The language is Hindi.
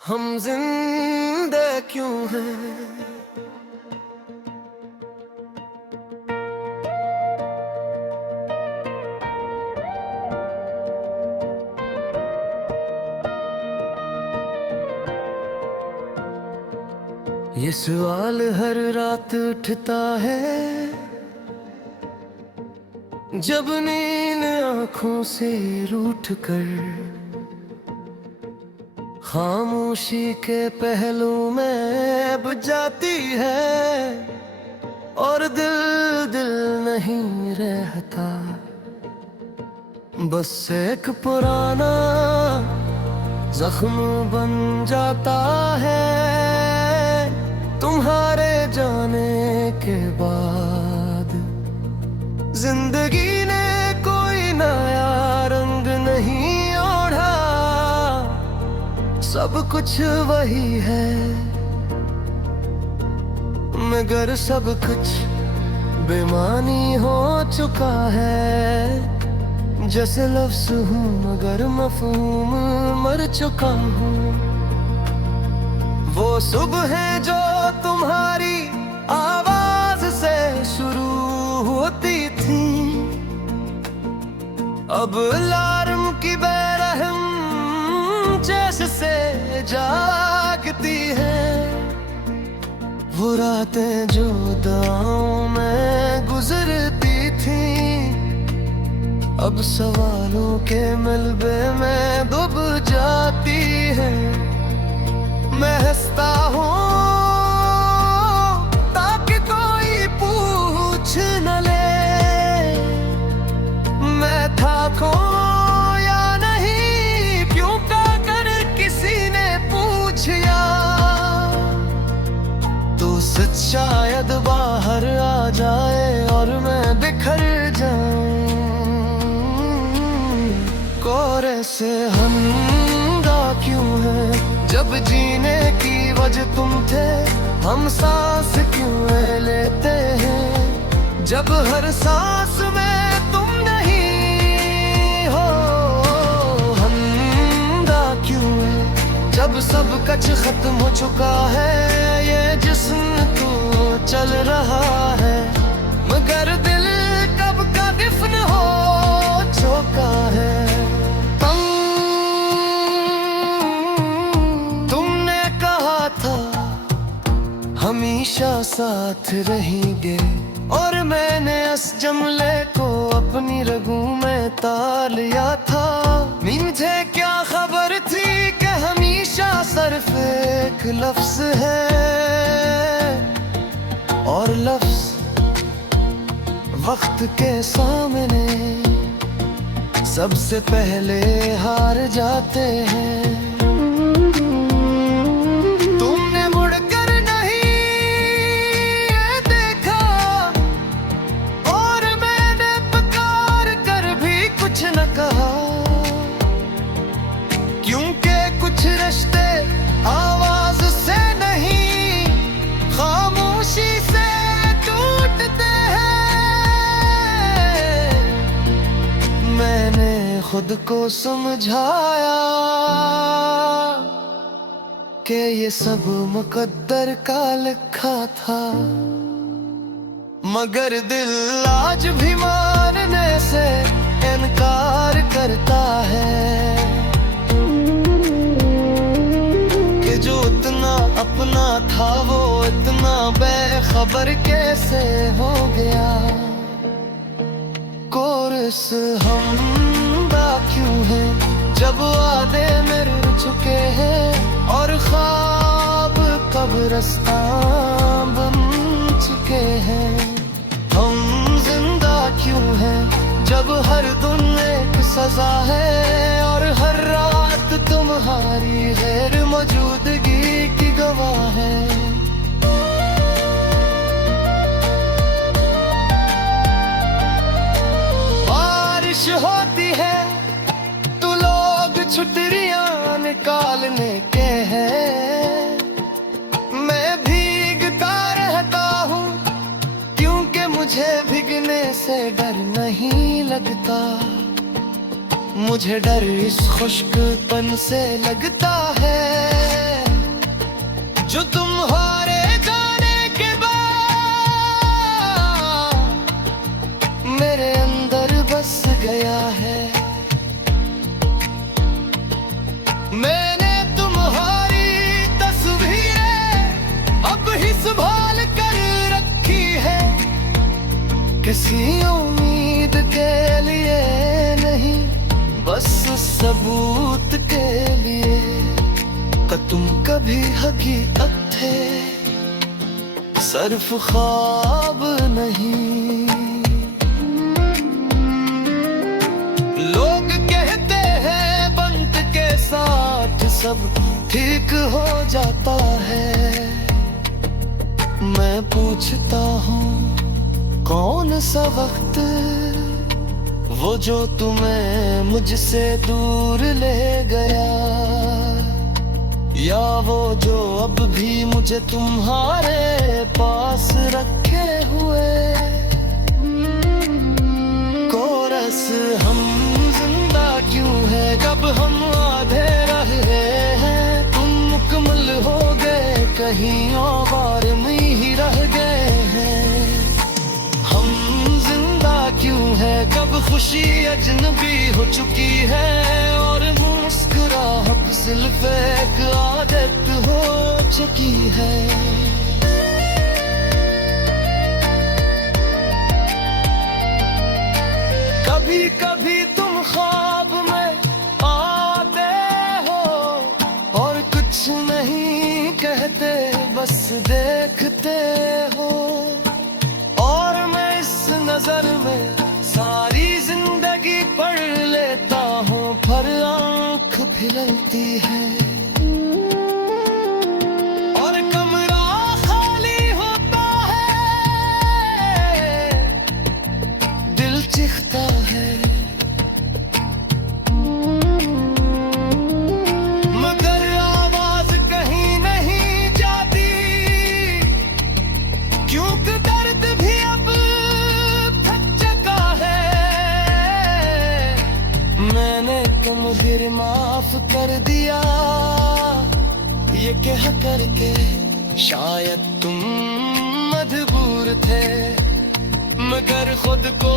हम जिंदा क्यों हैं? ये सवाल हर रात उठता है जब नींद आंखों से रूठ कर खामोशी के पहलू में बुझ जाती है और दिल दिल नहीं रहता। बस एक पुराना जख्म बन जाता है तुम्हारे जाने के बाद। जिंदगी ने कोई नया रंग नहीं ओढ़ा, सब कुछ वही है मगर सब कुछ बेमानी हो चुका है। जैसे लफ्ज़ हूँ मगर मफ़हूम मर चुका हूँ। वो सुबह है जो तुम्हारी आवाज से शुरू होती थी, अब अलार्म की बेरहम जैसे जागती है। वो रातें जो दुआओं में गुजरती थी, अब सवालों के मलबे में डूब जाती है। मैं हंसता हूँ ताकि कोई पूछ न ले मैं था कौन या नहीं, क्यों का कर किसी ने पूछा तो सच शायद बाहर आ जाए और मैं बिखर जाऊं। कोरे से हमदा क्यों है जब जीने की वजह तुम थे, हम सांस क्यों लेते हैं जब हर सांस में तुम नहीं हो। हमदा क्यों है जब सब कुछ खत्म हो चुका है, ये जिस्म तो चल रहा है मगर दिल कब का दफन हो चुका है। हमेशा साथ रहेंगे और मैंने इस जुमले को अपनी रगों में ताल लिया था। मुझे क्या खबर थी कि हमेशा सिर्फ एक लफ्ज है और लफ्ज वक्त के सामने सबसे पहले हार जाते हैं। क्योंकि कुछ रिश्ते आवाज से नहीं खामोशी से टूटते हैं। मैंने खुद को समझाया कि ये सब मुकद्दर का लिखा था, मगर दिल आज भी मानने से इनकार करता है कि जो इतना अपना था वो इतना बेखबर कैसे हो गया। कोरस हमदा क्यों है जब वादे मिल चुके हैं और ख्वाब कब्रिस्तान बन चुके हैं। हम जिंदा क्यों हैं जब हर दिन एक सजा है और हर रात तुम्हारी गैर मौजूदगी की गवाह है। बारिश होती है तो लोग छुट्टियां निकालने के हैं, मैं भीगता रहता हूँ क्योंकि मुझे भीगने से डर नहीं लगता। मुझे डर इस खुश्कपन से लगता है जो तुम्हारे जाने के बाद मेरे अंदर बस गया है। मैंने तुम्हारी तस्वीरें अब ही संभाल कर रखी है, किसी उम्मीद के लिए नहीं, बस सबूत के लिए कि तुम कभी हकीकत थे, सिर्फ ख्वाब नहीं। लोग कहते हैं वक्त के साथ सब ठीक हो जाता है, मैं पूछता हूँ कौन सा वक्त, वो जो तुम्हें मुझसे दूर ले गया, या वो जो अब भी मुझे तुम्हारे पास रखे हुए। कोरस हम जिंदा क्यों है जब हम आधे रहे हैं, तुम मुकम्मल हो गए कहीं और में ही रह गए हैं। हम जिंदा क्यों है कब खुशी अजनबी हो चुकी है, और मुस्कुराहट सिर्फ एक आदत हो चुकी है। कभी कभी तुम ख्वाब में आते हो और कुछ नहीं कहते, बस देखते हो, और मैं इस नजर में सारी जिंदगी पढ़ लेता हूँ, पर आँख फिरती है और कमरा खाली होता है, दिल चिखता है, मगर आवाज कहीं नहीं जाती, क्योंकि दर्द भी अब थक चुका है। मैंने तुम फिर माफ कर दिया ये कह करके, शायद तुम मजबूर थे, मगर खुद को